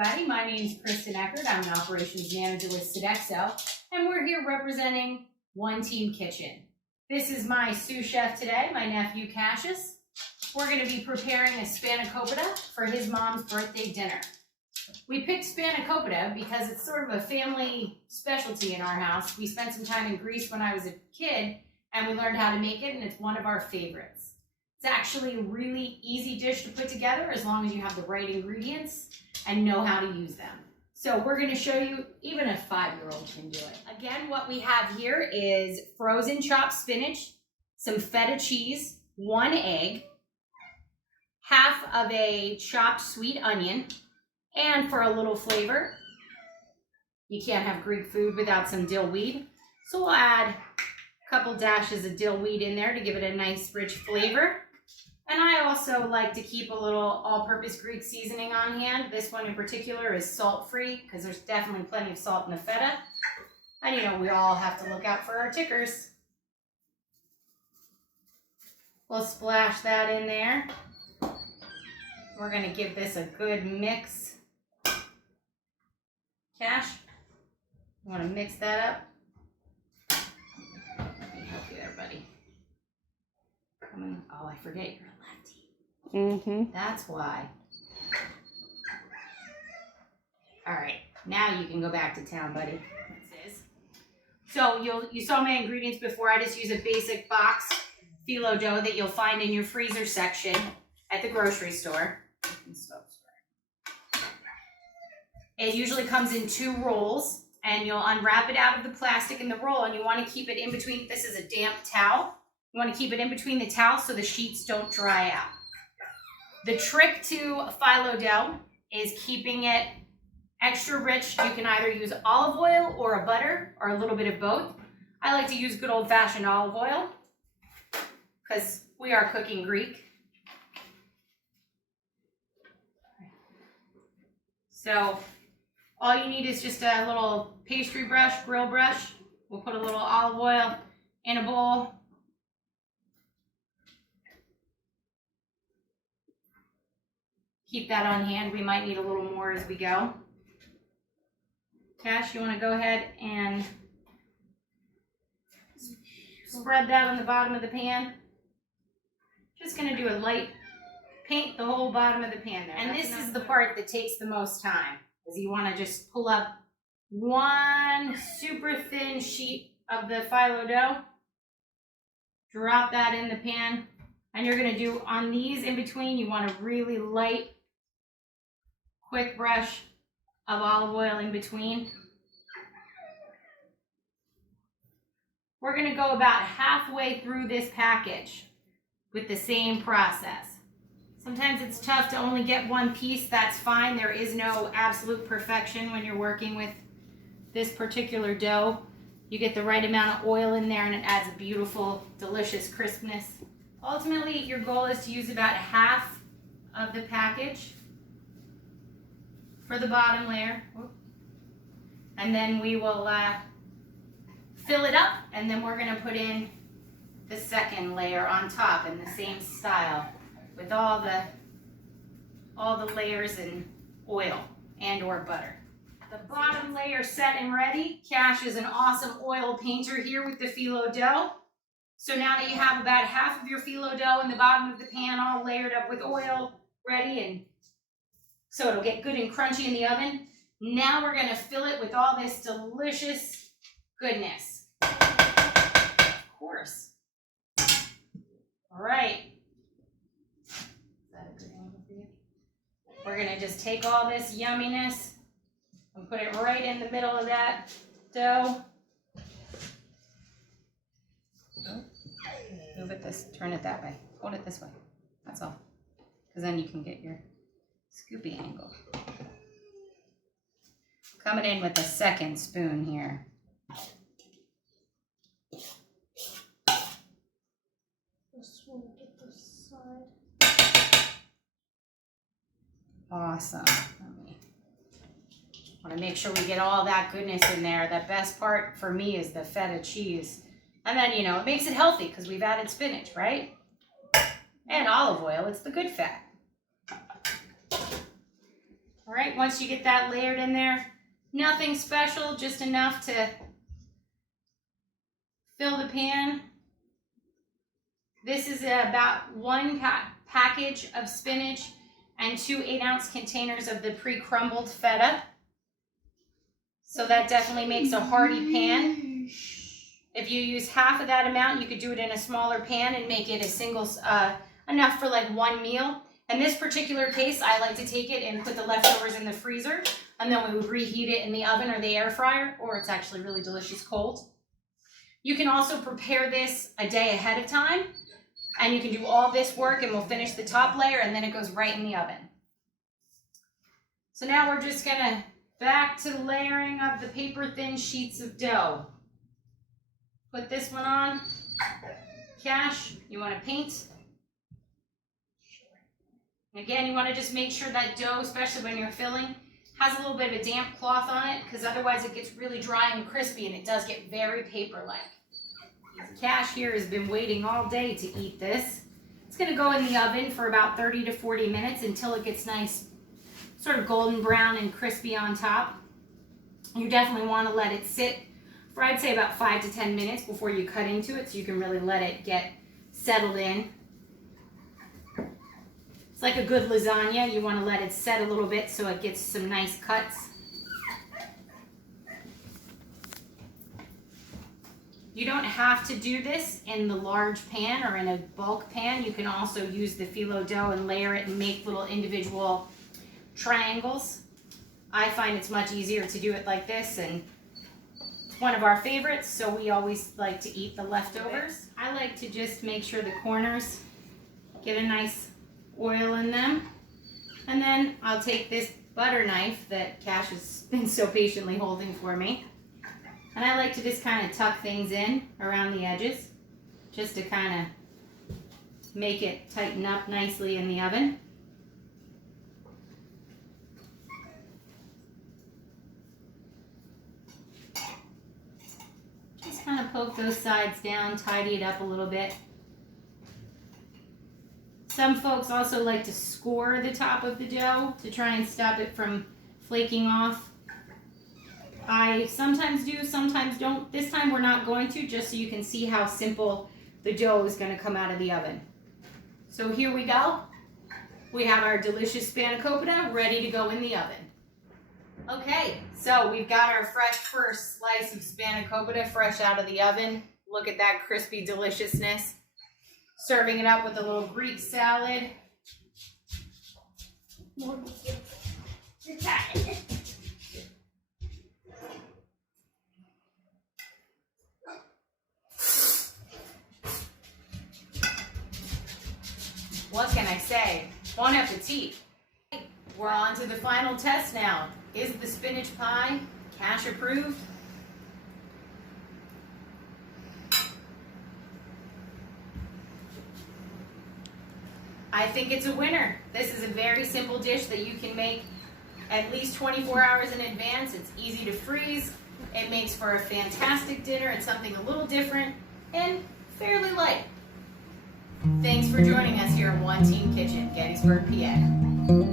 everybody. My name is Kristin Eckard. I'm an operations manager with Sodexo, and we're here representing One Team Kitchen. This is my sous chef today, my nephew Cassius. We're going to be preparing a Spanakopita for his mom's birthday dinner. We picked Spanakopita because it's sort of a family specialty in our house. We spent some time in Greece when I was a kid, and we learned how to make it, and it's one of our favorites. It's actually a really easy dish to put together as long as you have the right ingredients and know how to use them. So we're going to show you, even a 5-year-old can do it. Again, what we have here is frozen chopped spinach, some feta cheese, 1 egg, half of a chopped sweet onion, and for a little flavor, you can't have Greek food without some dill weed. So we'll add a couple dashes of dill weed in there to give it a nice rich flavor. And I also like to keep a little all-purpose Greek seasoning on hand. This one in particular is salt-free because there's definitely plenty of salt in the feta. And you know, we all have to look out for our tickers. We'll splash that in there. We're going to give this a good mix. Cash, you want to mix that up? Let me help you there, buddy. Come on. Oh, I forget you're a lefty. That's why. All right, now you can go back to town, buddy. So you saw my ingredients before. I just use a basic box phyllo dough that you'll find in your freezer section at the grocery store. It usually comes in 2 rolls, and you'll unwrap it out of the plastic in the roll, and you want to keep it in between. This is a damp towel. You want to keep it in between the towels so the sheets don't dry out. The trick to phyllo dough is keeping it extra rich. You can either use olive oil or a butter or a little bit of both. I like to use good old-fashioned olive oil because we are cooking Greek. So all you need is just a little pastry brush, grill brush. We'll put a little olive oil in a bowl. Keep that on hand. We might need a little more as we go. Cash, you want to go ahead and spread that on the bottom of the pan. Just going to do a light paint the whole bottom of the pan there. And this is the part that takes the most time, is you want to just pull up 1 super thin sheet of the phyllo dough, drop that in the pan, and you're going to do on these in between, you want a really light, quick brush of olive oil in between. We're going to go about halfway through this package with the same process. Sometimes it's tough to only get 1 piece. That's fine. There is no absolute perfection when you're working with this particular dough. You get the right amount of oil in there and it adds a beautiful, delicious crispness. Ultimately, your goal is to use about half of the package for the bottom layer. And then we will fill it up, and then we're going to put in the second layer on top in the same style with all the layers in oil and or butter. The bottom layer set and ready. Cash is an awesome oil painter here with the phyllo dough. So now that you have about half of your phyllo dough in the bottom of the pan all layered up with oil, ready, and so it'll get good and crunchy in the oven. Now we're going to fill it with all this delicious goodness. Of course. All right. We're going to just take all this yumminess and put it right in the middle of that dough. Move it turn it that way. Hold it this way. That's all. Because then you can get your scoopy angle. Coming in with a second spoon here. This one at this side. Awesome. Want to make sure we get all that goodness in there. The best part for me is the feta cheese. And then, you know, it makes it healthy because we've added spinach, right? And olive oil, it's the good fat. All right, once you get that layered in there, nothing special, just enough to fill the pan. This is about 1 package of spinach and 2 8-ounce containers of the pre-crumbled feta. So that definitely makes a hearty pan. If you use half of that amount, you could do it in a smaller pan and make it a single, enough for like 1 meal. In this particular case, I like to take it and put the leftovers in the freezer, and then we would reheat it in the oven or the air fryer, or it's actually really delicious cold. You can also prepare this a day ahead of time, and you can do all this work and we'll finish the top layer and then it goes right in the oven. So now we're just gonna back to the layering of the paper thin sheets of dough. Put this one on. Cash, you wanna paint? Again, you want to just make sure that dough, especially when you're filling, has a little bit of a damp cloth on it, because otherwise it gets really dry and crispy and it does get very paper-like. Cash here has been waiting all day to eat this. It's going to go in the oven for about 30 to 40 minutes until it gets nice, sort of golden brown and crispy on top. You definitely want to let it sit for, I'd say, about 5 to 10 minutes before you cut into it, so you can really let it get settled in. It's like a good lasagna. You want to let it set a little bit so it gets some nice cuts. You don't have to do this in the large pan or in a bulk pan. You can also use the phyllo dough and layer it and make little individual triangles. I find it's much easier to do it like this, and it's one of our favorites, so we always like to eat the leftovers. I like to just make sure the corners get a nice oil in them, and then I'll take this butter knife that Cash has been so patiently holding for me, and I like to just kind of tuck things in around the edges just to kind of make it tighten up nicely in the oven. Just kind of poke those sides down, tidy it up a little bit. Some folks also like to score the top of the dough to try and stop it from flaking off. I sometimes do, sometimes don't. This time we're not going to, just so you can see how simple the dough is going to come out of the oven. So here we go. We have our delicious spanakopita ready to go in the oven. Okay, so we've got our fresh first slice of spanakopita fresh out of the oven. Look at that crispy deliciousness. Serving it up with a little Greek salad. What can I say? Bon appetit. We're on to the final test now. Is the spinach pie Cash approved? I think it's a winner. This is a very simple dish that you can make at least 24 hours in advance. It's easy to freeze. It makes for a fantastic dinner and something a little different and fairly light. Thanks for joining us here at One Team Kitchen, Gettysburg, PA.